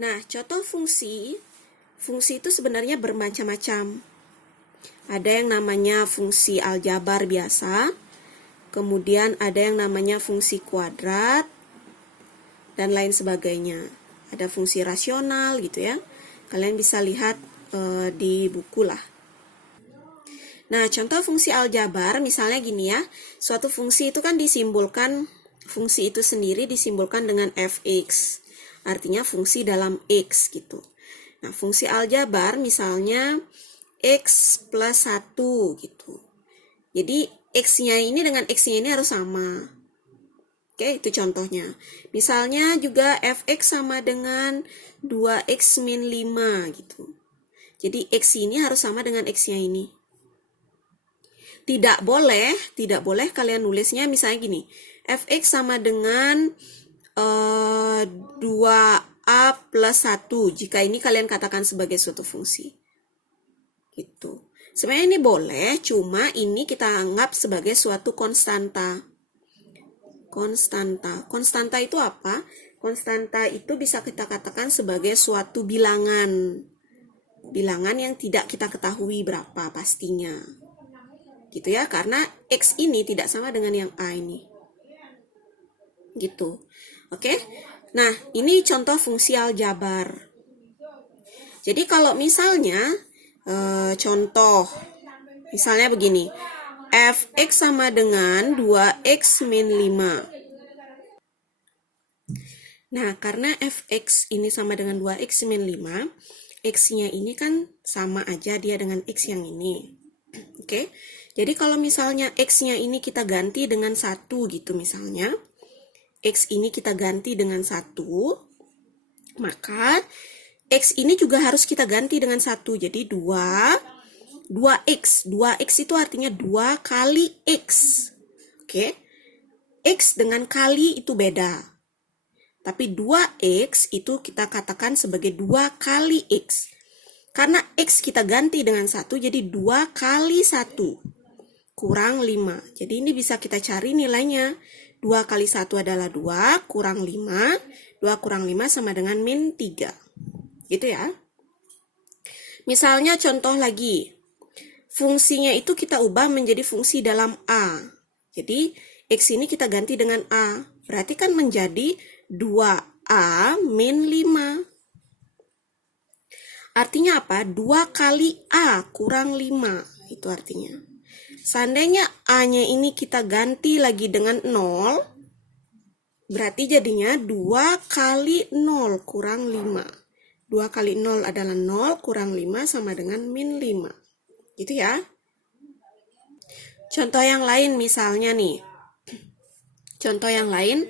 Nah, contoh fungsi. Fungsi itu sebenarnya bermacam-macam. Ada yang namanya fungsi aljabar biasa, kemudian ada yang namanya fungsi kuadrat, dan lain sebagainya. Ada fungsi rasional gitu ya. Kalian bisa lihat di buku lah. Nah, contoh fungsi aljabar misalnya gini ya. Suatu fungsi itu kan disimbolkan, fungsi itu sendiri disimbolkan dengan fx. Artinya fungsi dalam x gitu. Nah, fungsi aljabar misalnya x plus 1 gitu. Jadi x-nya ini dengan x-nya ini harus sama. Oke, itu contohnya. Misalnya juga fx sama dengan 2x min 5 gitu. Jadi x ini harus sama dengan x-nya ini. Tidak boleh kalian nulisnya misalnya gini. Fx sama dengan 2a plus 1 jika ini kalian katakan sebagai suatu fungsi. Gitu. Sebenarnya ini boleh, cuma ini kita anggap sebagai suatu konstanta. Konstanta itu apa? Konstanta itu bisa kita katakan sebagai suatu bilangan. Bilangan yang tidak kita ketahui berapa pastinya. Gitu ya, karena X ini tidak sama dengan yang A ini. Gitu. Oke? Nah, ini contoh fungsi aljabar. Jadi kalau misalnya contoh misalnya begini. Fx sama dengan 2x min 5. Nah, karena fx ini sama dengan 2x min 5, x-nya ini kan sama aja dia dengan x yang ini. Oke? Jadi kalau misalnya x-nya ini kita ganti dengan 1 gitu misalnya. X ini kita ganti dengan 1, maka X ini juga harus kita ganti dengan 1. Jadi 2x. 2x itu artinya 2 kali X. Oke? X dengan kali itu beda. Tapi 2x itu kita katakan sebagai 2 kali X. Karena X kita ganti dengan 1, jadi 2 kali 1 kurang 5. Jadi ini bisa kita cari nilainya. 2 kali 1 adalah 2, kurang 5. 2 kurang 5 sama dengan min 3. Gitu ya. Misalnya contoh lagi. Fungsinya itu kita ubah menjadi fungsi dalam A. Jadi X ini kita ganti dengan A. Berarti kan menjadi 2A min 5. Artinya apa? 2 kali A kurang 5. Itu artinya. Seandainya A-nya ini kita ganti lagi dengan 0, berarti jadinya 2 kali 0 kurang 5. 2 kali 0 adalah 0, kurang 5 sama dengan min 5. Gitu ya. Contoh yang lain misalnya nih. Contoh yang lain,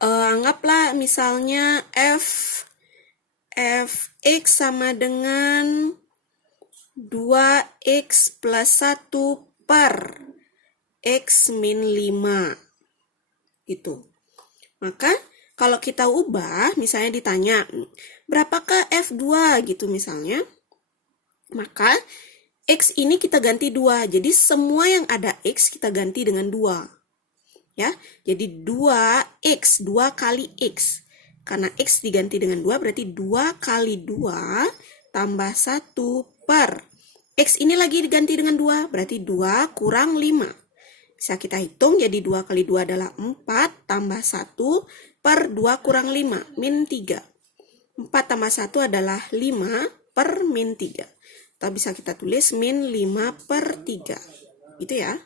anggaplah misalnya fx sama dengan 2x plus 1 per x min 5. Gitu. Maka kalau kita ubah, misalnya ditanya, berapakah F2 gitu misalnya, maka X ini kita ganti 2. Jadi semua yang ada X kita ganti dengan 2. Ya, jadi 2X, 2 kali X. Karena X diganti dengan 2, berarti 2 kali 2 tambah 1 per X ini lagi diganti dengan 2, berarti 2 kurang 5. Bisa kita hitung, jadi 2 kali 2 adalah 4, tambah 1 per 2 kurang 5, min 3. 4 tambah 1 adalah 5 per min 3. Atau bisa kita tulis min 5 per 3. Gitu ya.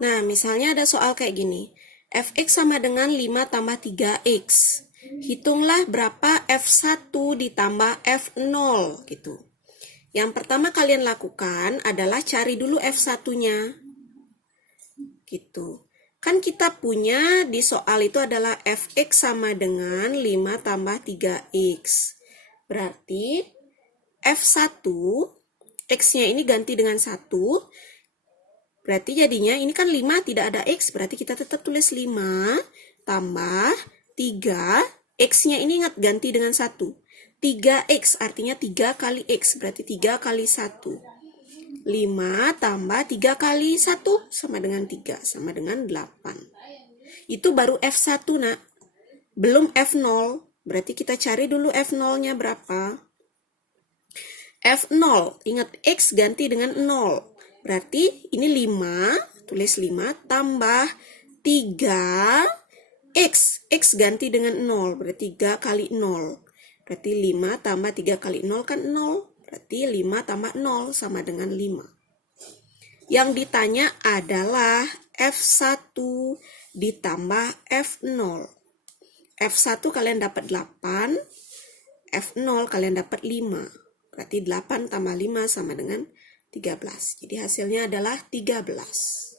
Nah, misalnya ada soal kayak gini. Fx sama dengan 5 tambah 3x. Hitunglah berapa F1 ditambah F0 gitu. Yang pertama kalian lakukan adalah cari dulu F1-nya. Gitu. Kan kita punya di soal itu adalah Fx sama dengan 5 tambah 3x. Berarti F1, X-nya ini ganti dengan 1. Berarti jadinya ini kan 5 tidak ada X. Berarti kita tetap tulis 5 tambah 3. X-nya ini ingat ganti dengan 1. 3x artinya 3 kali x, berarti 3 kali 1. 5 tambah 3 kali 1 sama dengan 3, sama dengan 8. Itu baru F1 nak, belum F0. Berarti kita cari dulu F0-nya berapa. F0, ingat X ganti dengan 0. Berarti ini 5, tulis 5 tambah 3 X. X ganti dengan 0, berarti 3 kali 0. Berarti 5 tambah 3 kali 0 kan 0. Berarti 5 tambah 0 sama dengan 5. Yang ditanya adalah F1 ditambah F0. F1 kalian dapat 8, F0 kalian dapat 5. Berarti 8 tambah 5 sama dengan 13. Jadi hasilnya adalah 13.